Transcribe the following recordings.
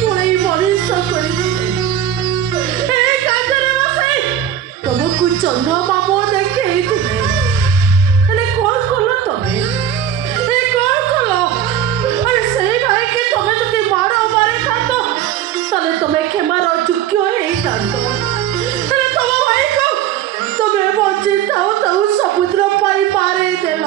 कोई मनीष तुमको चंद्रमा मो देखे कौन कल तुम्हें कौन कल अरे से भाई कि तुम्हें যদি मारो मारे था तो तुम्हें क्षमार योग्य होता तुम भाई को तुम्हें बची थाऊ थाऊ समुद्र पाई मारे देल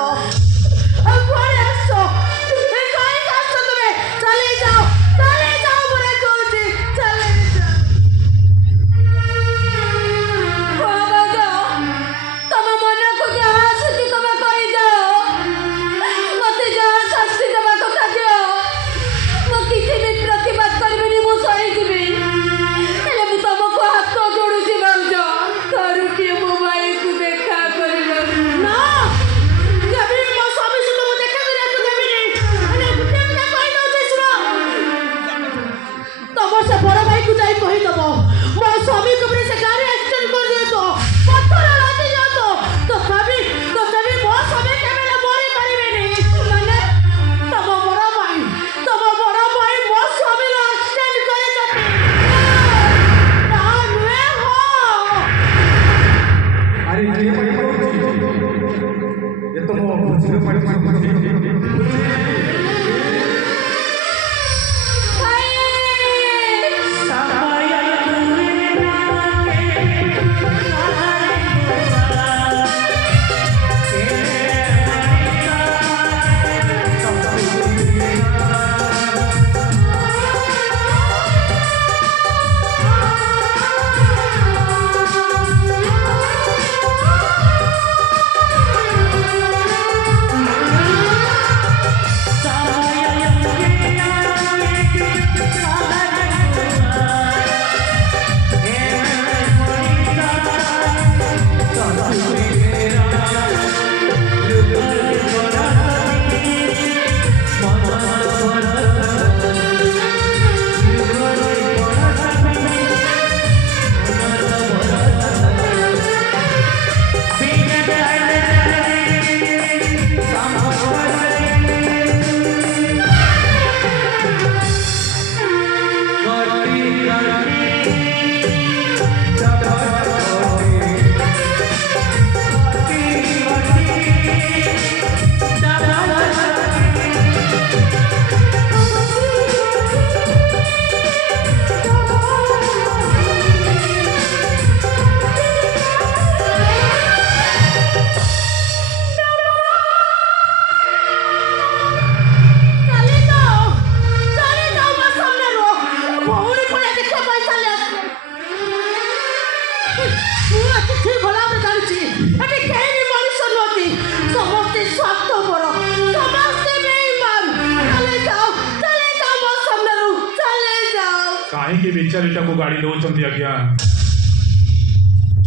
कहीं बेचारीटा को गाड़ी दौरान आज्ञा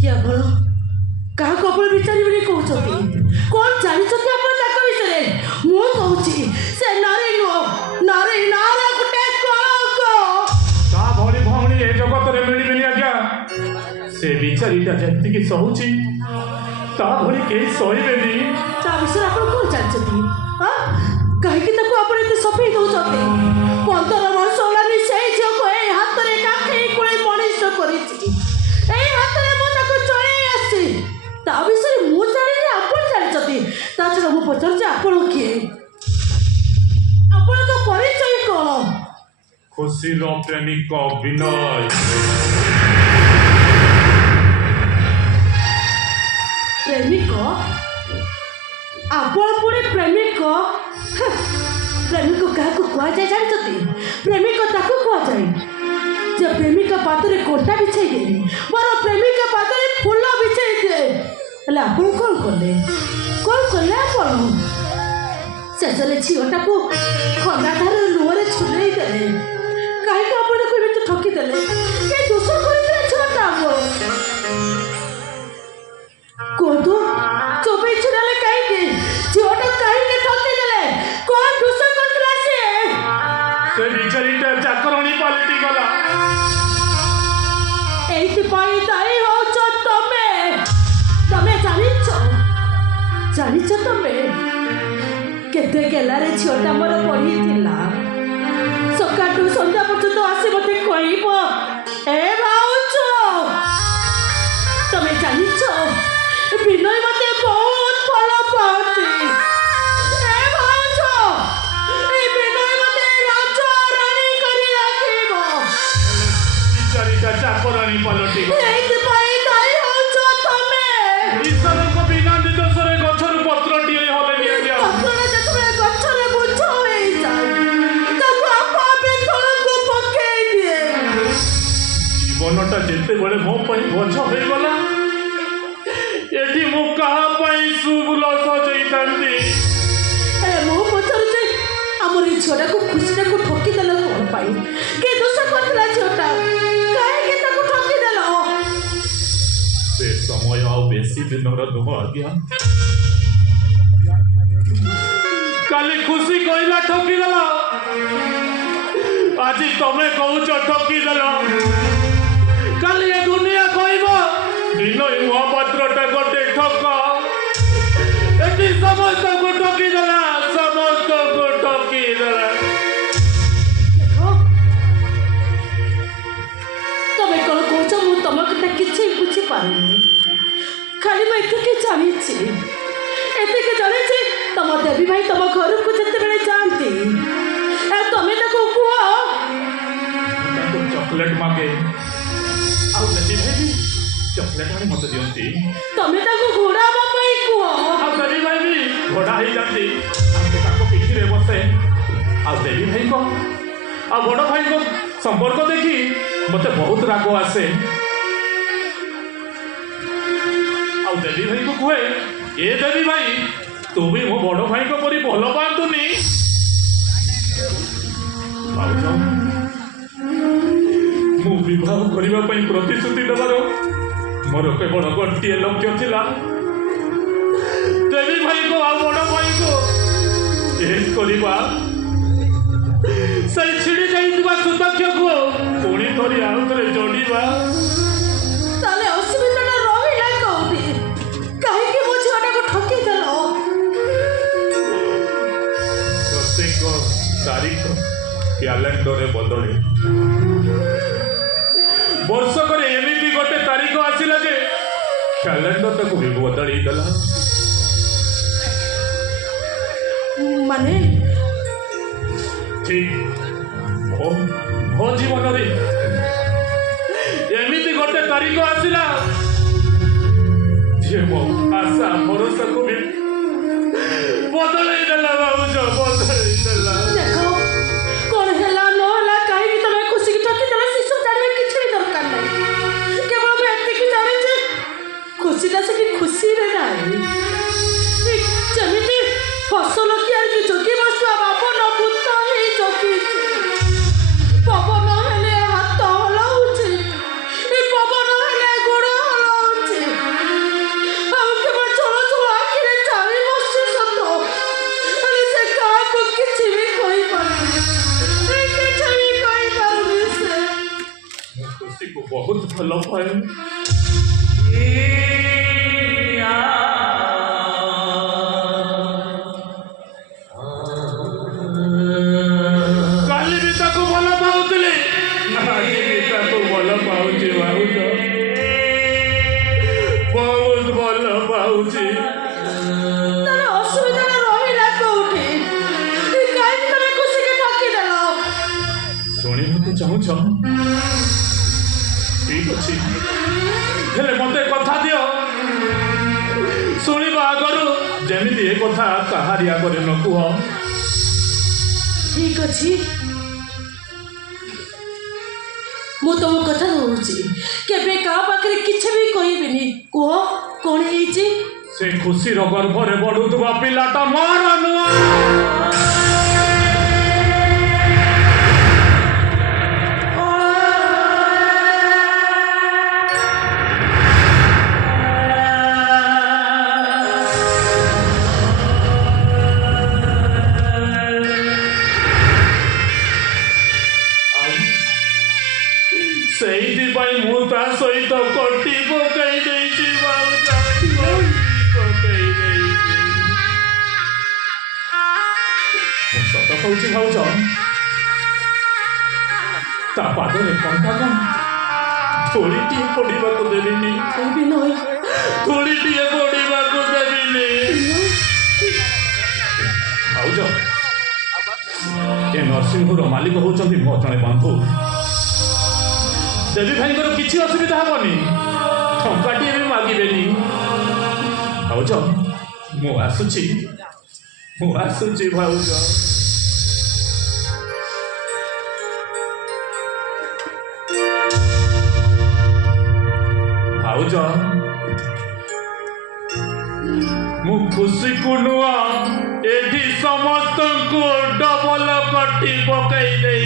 क्या बोलो क्या अपन विचारी बोली कहते कौन जानते आप विषय मु कहूँ से नारी नुह नारी नार गोटे ता भली भौणी ए जगत रे मिलबेनी आज्ञा से बेचारीटा जति सहूची ता भली के सहीबेनी ता विषय आप कौन जानते हां कहीं आप सफेई दौरान 15 वर्ष होलानी से झील को ए हाथ रे काखे कोई मनीष करिछि ए हाथ रे मो ताको चले आसी ता विषय मु जानि आपण जानछती ता छरा मु पचर जे आपण किए आपण तो परिचय कोन खुशी रो प्रेमिक विनय प्रेमिक आपण पुरे प्रेमिक प्रेमिक क्या कह जाए जानते प्रेमिक ताकू कह जाए जब प्रेमिक पादरे कोटा बिछाई दे मोर प्रेमिक पादरे फूल बिछाई दे हेले आपण कौन कले आपण शेष झीलटा को खंडाधार लुहरे छुले देले कहीं आपण को ठकी देले ये दोष कर छुआटा कहतु चोपे छुड़ाले कहीं झीलटा कहीं ठकी देले कौन दोष करला से बिचारीटा चाकरणी पलटी गला एइति पाई दाई होछ तमे जानिछ तमे केते गेलारे झियोटा मोर पढ़ी थिला सब ସକାଳଠୁ ସନ୍ଧ୍ୟା ପର୍ଯ୍ୟନ୍ତ ଆସି ମୋତେ କହିବ ଏ ଭାଉଜ ତମେ ଜାଣିଛ ବିନୟ ମୋତେ ବହୁତ ଭଲ ପାଆନ୍ତି। ଏ ଭାଉଜ ଏ ବିନୟ ମୋତେ ରାଜା ରାଣୀ କରି ରଖିବ। ଚାରିଟା ଚାକରାଣୀ ପାଲଟି ଏଇଥିପାଇଁ ଦାୟୀ ହଉଛ ତମେ। ଈଶ୍ୱରଙ୍କ ବିନା ନିର୍ଦ୍ଦେଶରେ ଗଛରୁ ପତ୍ରଟିଏ ହଲେନି ଆଜ୍ଞା। ପତ୍ରଟା ଯେତେବେଳେ ଗଛରେ ବୋଝ ହେଇଯାଏ ତାକୁ ଆପେ ଆପେ ତଳକୁ ପକେଇ ଦିଏ। ଜୀବନଟା ଯେତେବେଳେ ମୋ ପାଇଁ ବୋଝ ହେଇଗଲା ଏଠି ମୁଁ କାହା ପାଇଁ ସୁବୁଲ ସଜେଇଥାନ୍ତି। ମୁଁ ପଚାରୁଛି ଆମର ଏ ଝିଅଟାକୁ ଖୁସିଟାକୁ ଠକିଦେଲ କ'ଣ ପାଇଁ? କି ଦୋଷ କରିଥିଲା ଝିଅଟା? କାହିଁକି ତାକୁ ଠକିଦେଲ? ସେ ସମୟ ଆଉ ବେଶୀ ଦିନର ନୁହଁ ଆଜ୍ଞା। କାଲି ଖୁସି କହିଲା ଠକିଦେଲ, ଆଜି ତମେ କହୁଛ ଠକିଦେଲ। କାଲି ଏ ଦୁନିଆ କହିବ ବିନୟ ମହାପାତ୍ରଟା ଗୋଟେ ଠକ। ଏଠି ସମସ୍ତଙ୍କୁ ଠକିଦେଲା, ସମସ୍ତଙ୍କୁ ଠକିଦେଲା। ତମେ କ'ଣ କହୁଛ ମୁଁ ତମ କଥା କିଛି ବୁଝିପାରୁନି। ଖାଲି ମୁଁ ଏତିକି ଜାଣିଛି ତମ ଦେବୀ ଭାଇ ତମ ଘରକୁ ଯେତେବେଳେ ଯାଆନ୍ତି ତମେ ତାକୁ କୁହ ଚକୋଲେଟ୍ ମାଗେ ଆଉ ଦେବୀ ଭାଇ ବି ଚକୋଲେଟ୍ ଆଣି ମତେ ଦିଅନ୍ତି। ତମେ ତାକୁ ଘୋଡ଼ା ହେବା ପାଇଁ କୁହ ଆଉ ଦେବୀ ଭାଇ ବି ଘୋଡ଼ା ହେଇଯାନ୍ତି। ଆଉ ତାଙ୍କ ପିଠିରେ ବସେ। ଆଉ ଦେବୀ ଭାଇଙ୍କ ଆଉ ବଡ଼ ଭାଇଙ୍କ ସମ୍ପର୍କ ଦେଖି ମତେ ବହୁତ ରାଗ ଆସେ। ଆଉ ଦେବୀ ଭାଇଙ୍କୁ କୁହେ ଏ ଦେବୀ ଭାଇ ତୁ ବି ମୋ ବଡ଼ ଭାଇଙ୍କ ପରି ଭଲ ପାଆନ୍ତୁନି। ଭାଉଜ ମୁଁ ବିବାହ କରିବା ପାଇଁ ପ୍ରତିଶ୍ରୁତି ଦେବାର ମୋର କେବଳ ଗୋଟିଏ ଲକ୍ଷ୍ୟ ଥିଲା, ଦେବୀ ଭାଇଙ୍କୁ ଆଉ ବଡ଼ ଭାଇଙ୍କୁ ଚେଞ୍ଜ କରିବା। ସେଇ ଛିଡ଼ି ଯାଇଥିବା ସୂତାକ୍ଷକୁ ପୁଣି ଧରି ଆଉ ଥରେ ଯୋଡ଼ିବା। ତାହେଲେ ଅସୁବିଧାଟା ରହିଲା କୋଉଠି? କାହିଁକି ମୋ ଝିଅଟାକୁ ଠକିଦେଲ? ପ୍ରତ୍ୟେକ ତାରିଖ କ୍ୟାଲେଣ୍ଡରରେ ବଦଳେ। ବର୍ଷକରେ ଏମିତି ଗୋଟେ ତାରିଖ ଆସିଲା ଯେ କ୍ୟାଲେଣ୍ଡରଟାକୁ ବି ବଦଳେଇ ଦେଲା। ମାନେ ଠିକ୍ ମୋ ଜୀବନରେ ଏମିତି ଗୋଟେ ତାରିଖ ଆସିଲା ଯେ ମୋ ଆଶା ଭରସାକୁ ବି ବଦଳେଇ ଦେଲା। ଭାଉଜ ବଦଳେଇ ଦେଲା। ଦେଖ କ'ଣ ହେଲା ନ ହେଲା କାହିଁକି ତମେ ଖୁସିକି ଠକିଦେଲ ସେସବୁ ଜାଣିବା କିଛି ବି ଦରକାର ନାହିଁ। କେବଳ ମୁଁ ଏତିକି ଜାଣିଛି ଖୁସିଟା ସେଠି ଖୁସିରେ ନାହିଁ। ଯେମିତି ଫସଲ ତିଆରି ଜଗି ବସୁଆ ବାପନ ଭୂତ ହେଇ ଜଗିଛି। ପବନ ହେଲେ ହାତ ହଲାଉଛି, ପବନ ହେଲେ ଗୋଡ଼ ହଲାଉଛି। ଆଉ କେବଳ ଛୋଟ ଛୋଟ ଆଖିରେ ଚାବି ବସୁଛି ସତ, ହେଲେ ସେ କାହାକୁ କିଛି ବି କହିପାରୁନି। କିଛି ବି କହିପାରୁନି ସେ। ମୁଁ ଖୁସିକୁ ବହୁତ ଭଲ ପାଏ। କାଲି ବି ତାକୁ ଭଲ ପାଉଥିଲି, ଆଜି ବି ତାକୁ ଭଲ ପାଉଛି। ଭାଉଜ ବହୁତ ଭଲ ପାଉଛି। ତାର ଅସୁବିଧାଟା ରହିଲା କୋଉଠି? କାହିଁକି ତମେ ଖୁସିକି ଠକିଦେଲ? ଶୁଣିବାକୁ ଚାହୁଁଛ? ଠିକ୍ ଅଛି, ହେଲେ ମତେ କଥା ଦିଅ। ଶୁଣିବା ଆଗରୁ ଯେମିତି ଏ କଥା କାହାରି ଆଗରେ ନ କୁହ। ଠିକ୍ ଅଛି, ମୁଁ ତମ କଥା ଦଉଛି କେବେ କାହା ପାଖରେ କିଛି ବି କହିବିନି। କୁହ କ'ଣ ହେଇଛି? ସେ ଖୁସିର ଗର୍ଭରେ ବଢୁଥିବା ପିଲାଟା ମୋର ନୁହଁ। ସେଇଥିପାଇଁ ମୁଁ ତା ସହିତ କଟି ପକାଇ ଦେଇଛି। ପକାଇ ଦେଇଛି। ମୁଁ ସତ କହୁଛି ଭାଉଜ, ତା ପାଦରେ କଣ୍ଟା କଣ ଧୂଳିଟିଏ ପଡ଼ିବାକୁ ଦେବିନି, ବିନୟ ଧୂଳିଟିଏ ପଡ଼ିବାକୁ ଦେବିନି। ଭାଉଜ, ଏ ନରସିଂହପୁର ମାଲିକ ହେଉଛନ୍ତି ମୋ ଜଣେ ବନ୍ଧୁ। ଦେବୀ ଭାଇଙ୍କର କିଛି ଅସୁବିଧା ହେବନି, ଟଙ୍କାଟିଏ ବି ମାଗିବେନି। ଭାଉଜ, ମୁଁ ଆସୁଛି ଭାଉଜ। ଭାଉଜ, ମୁଁ ଖୁସିକୁ ନୁହଁ ଏଠି ସମସ୍ତଙ୍କୁ ଡବଲ କଟି ପକାଇ ଦେଇ